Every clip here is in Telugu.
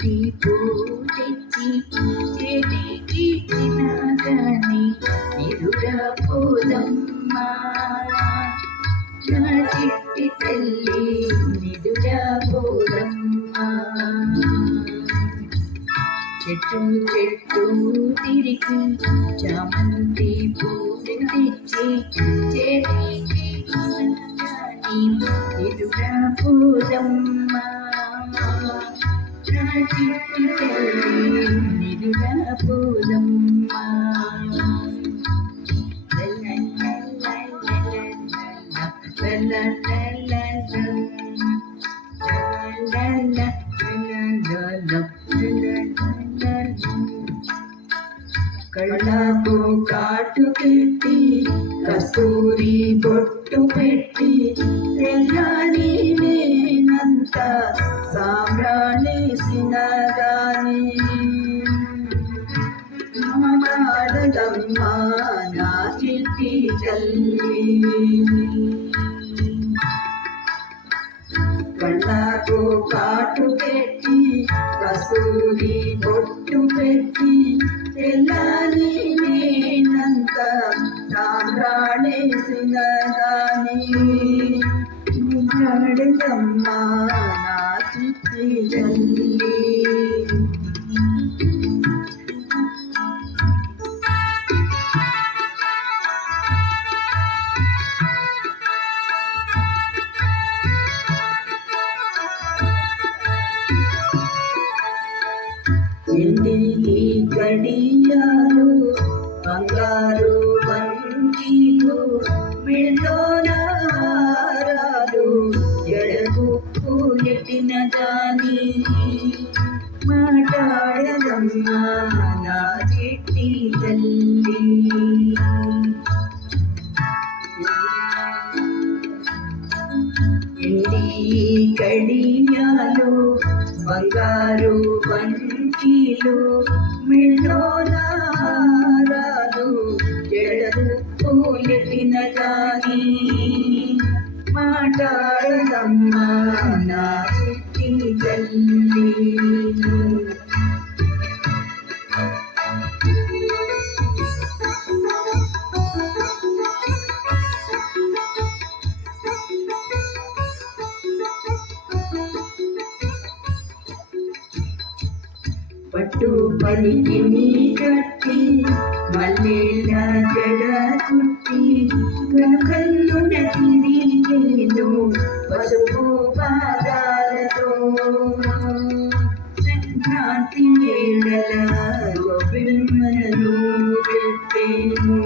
చామంతి పూజెచ్చి చేతికి తినగాని నిరుడా పోదమ్మా నా చిట్టి తల్లి నిరుడా పోదమ్మా చెట్టు చెట్టు తిరిగి చామంతి పూజ తెచ్చి చేతికి నిరుడా పోదమ్మా నా చిట్టి తల్లి నిరుడా పోదమ్మా కళ్ళకు కాటు పెట్టి కస్తూరి బొట్టు పెట్టి తెల్లని నేనంత సామ్రాణేసిన గాని మాట్లాడదమ్మా నా చిట్టి తల్లి కళ్ళకు కాటు పెట్టి కస్తూరి బొట్టు పెట్టి తెల్లని నేనంత సామ్రాణేసిన గాని మాట్లాడదమ్మా నా చిట్టి తల్లి ఎండికి గడియాలు బంగారు వంకీలు మిళోనారాలు ఎడగుప్పు నెట్టిన దాని మాట్లాడదమ్మా నా చిట్టి తల్లి ఎండి గడియాలు బంగారు వంకీలు మిళోనారాలు ఎడగుప్పు నెట్టిన దాని మాట్లాడదమ్మా నా చిట్టి తల్లి పట్టు పలికి నీ కట్టి మల్లెల జడ చుట్టి కన్నున తిరిగేను పసుపు పాదాలతో సంక్రాంతి వేళల గోపిమ్మను పెట్టేను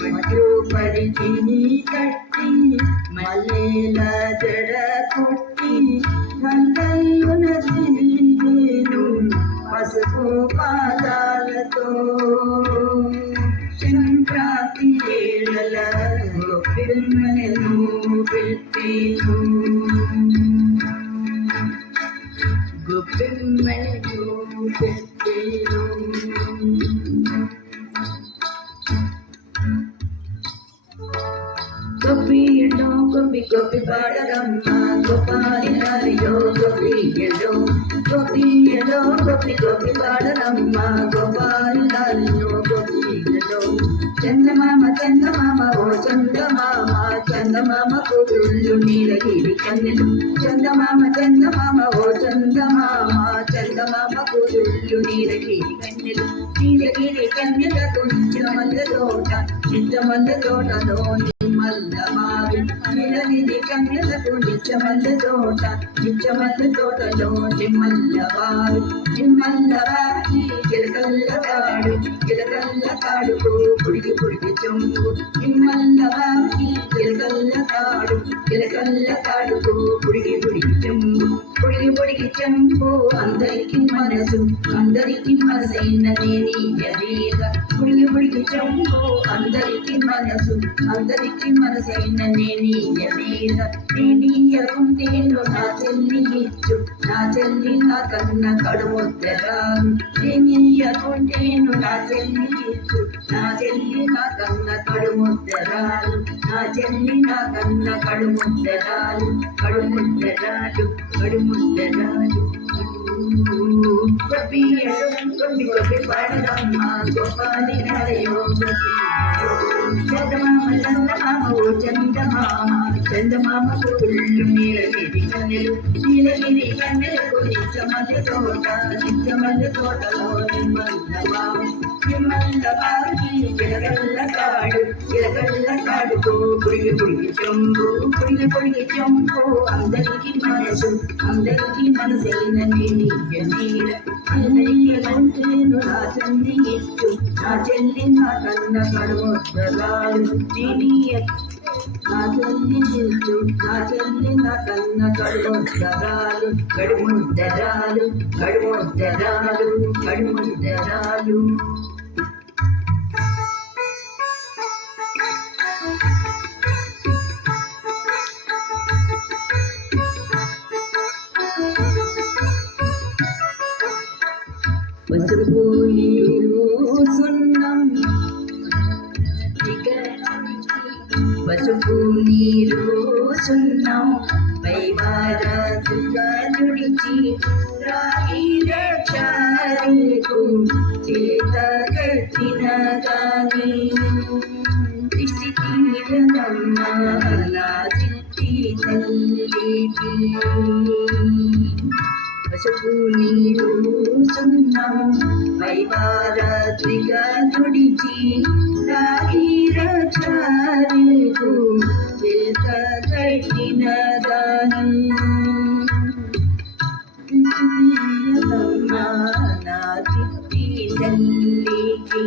పట్టు పలికి నీ కట్టి మల్లెల జడ కొట్టి కన్నున తిరిగేను పసుపు పాదాలతో సంక్రాంతి వేళల గోపిమ్మను పెట్టేను గోపిమ్మను పెట్టేను గోపియలో గోపి గోపి పాడరమ్మ గోపాలినారియో గోపియలో గోపియలో గోపి గోపి పాడరమ్మ గోపాలినారియో గోపియలో చందమామ చందమామ ఓ చందమామ చందమామ కూతుళ్ళు నీలగిరి కన్నెలు చందమామ చందమామ ఓ చందమామ చందమామ కూతుళ్ళు నీలగిరి కన్నెలు నీలగిరి కన్నెలకు నిత్యమల్ల తోటలో మల్ల మావి నిలనిది కన్నెలకు నిత్యమల్ల తోటలో నిమ్మల్ల వారి గిలకల్ల తాడుకు పుడికి చెంపు నిమ్మల్ల వారి గిలకల్ల తాడుకు పుడికి చెంపు పొడికి చెంపు అందరికి మనసైన నేనీయలేక పొడికి చెంపు అందరికి మనసైన నేనీయలేక నేనీయకుంటేను నా చెల్లి ఇచ్చు నా చెల్లి నా కన్న కడుముద్దరా నేని నీయకుంటేను నా చెల్లి నా చెల్లి నా కన్న కడుముద్దరాలు నా చెల్లి నా కన్న కడుముద్దరాలు కడుముద్దరాలు కడుముద్దరాలు కొన్ని కొద్ది పడదమ్మ గోపాలి నడయో చందమామ చందమామ ఓ చందమామ చందమామ కోళ్ళు నీలగిరి కన్నెలు నీలగిరి కన్నెలకు నిత్యమల్లి తోటలో నిమ్మల్ల బావి గిలగల్ల కాడుతో పుడిగి పుడిగి చెంపు అందరికి మనసైన నీల అందరికి గంటేను నా చెల్లి ఇచ్చు నా చెల్లి నా కన్న కడుముద్దరాలు నా చెల్లి ఇచ్చు నా చెల్లి నా కన్న కడుముద్దరాలు కడుముద్దరాలు కడుముద్దరాలు కడుముద్దరాలు పసుపు నీరు సున్నం పసుపు నీరు సున్నం పైవారతుగా తుడిచి రాగి రక్షాలకు చేత కట్టిన గాని దిష్టి తీరదమ్మ నా చిట్టి తల్లికి పసుపు నీరు సున్నం పైవారత్రిగా తుడిచి రాగి రక్షాలకు చేత కట్టిన గాని నా చిట్టి తల్లికి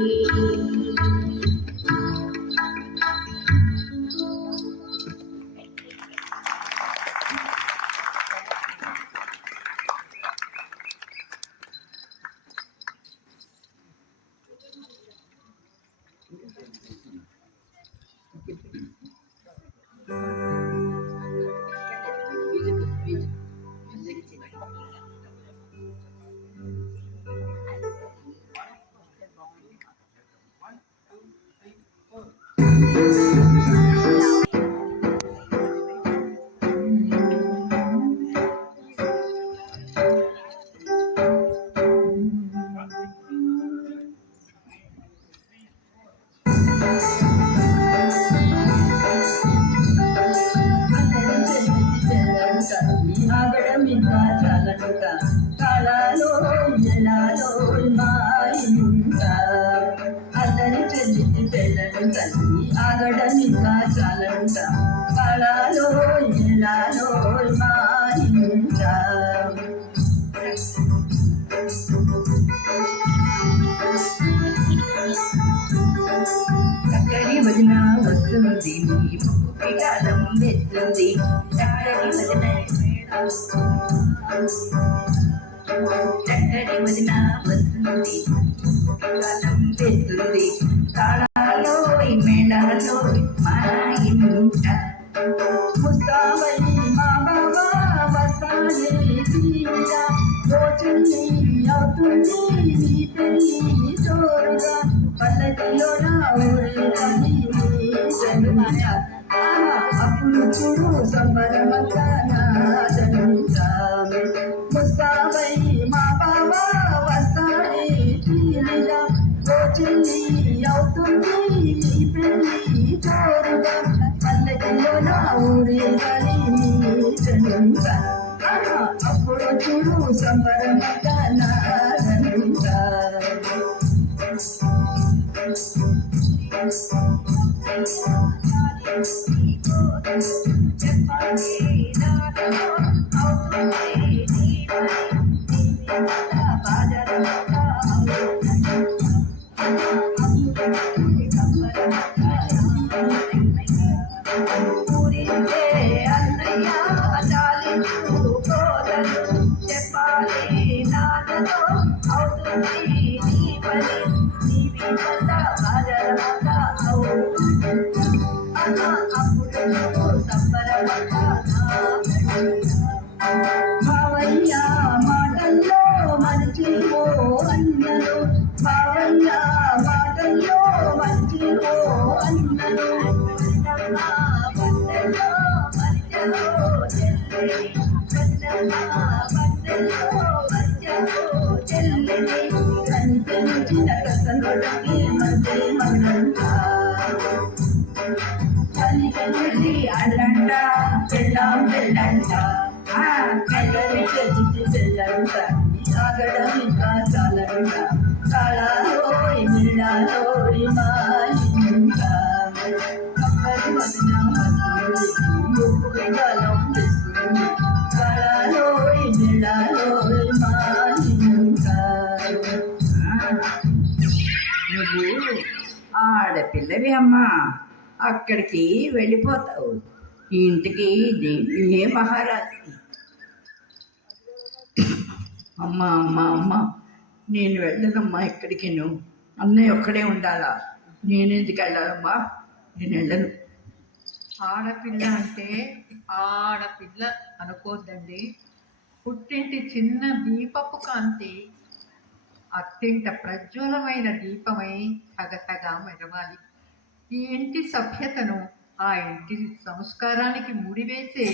ఆగడమింకా చాలనుక కాళాలో నెలలో మాయింకా అల్లరి చెల్లింది పెళ్ళను తల్లి ఆగడమింకా చాలనుక కాళాలో నెలలో మాయింకా చక్కని భజన వస్తుంది నీ కాలం వెళ్తుంది చక్కని భజన చక్కని వదిన వస్తుంది కాలం పెడుతుంది తాళాలో మేడాలో మా ఇంట ముస్తాబలి మా బాబా వస్తానే తీరా రోజుని అవుతుంది నీ పెళ్ళి జోరుగా పల్లకిలో నా ఊరేగాని అప్పుడు చూడు సంబరమంతా నాదనుంటామే ముస్తాబై మా బాబా వస్తాడే తీరిగా రోజుని అవుతుంది నీ పెళ్ళి జోరుగా పల్లకిలో నా ఊరేగాని నీదనుంటా అప్పుడు చూడు సంబరమంతా నాదనుంటా మాటల్లో మరిచిపో అన్నలు చెల్లిని కనిపించిన కసనొడకి మధ్య మగనంట పలికి అల్లంట చెల్లం చెల్లంట కళ్ళని చెల్లికి చెల్లంట ఆగడం ఇంకా చాలంట కాళాలోయ్ మిళ్ళాలోయ్ మాలింట కప్పరి వదిన మధురి ఒప్పుకి గాలం తెస్తుంది కాళాలోయ్ మిళ్ళాలోయ్ మాలింట. నువ్వు ఆడపిల్లవి అమ్మా, అక్కడికి వెళ్ళిపోతావు. ఈ ఇంటికి ఏ మహారాజు. అమ్మా అమ్మా అమ్మా, నేను వెళ్ళనమ్మా ఎక్కడికి. నువ్వు అన్నయ్య ఒక్కడే ఉండాలా? నేను ఎందుకు వెళ్ళాలమ్మా? నేను వెళ్ళను. ఆడపిల్ల అంటే ఆడపిల్ల అనుకోద్దండి. పుట్టింటి చిన్న దీపపు కాంతి అత్యంత ప్రజ్వలమైన దీపమై తగతగా మెరవాలి. ఈ ఇంటి సభ్యతను, ఆ ఇంటి సంస్కారానికి ముడివేసే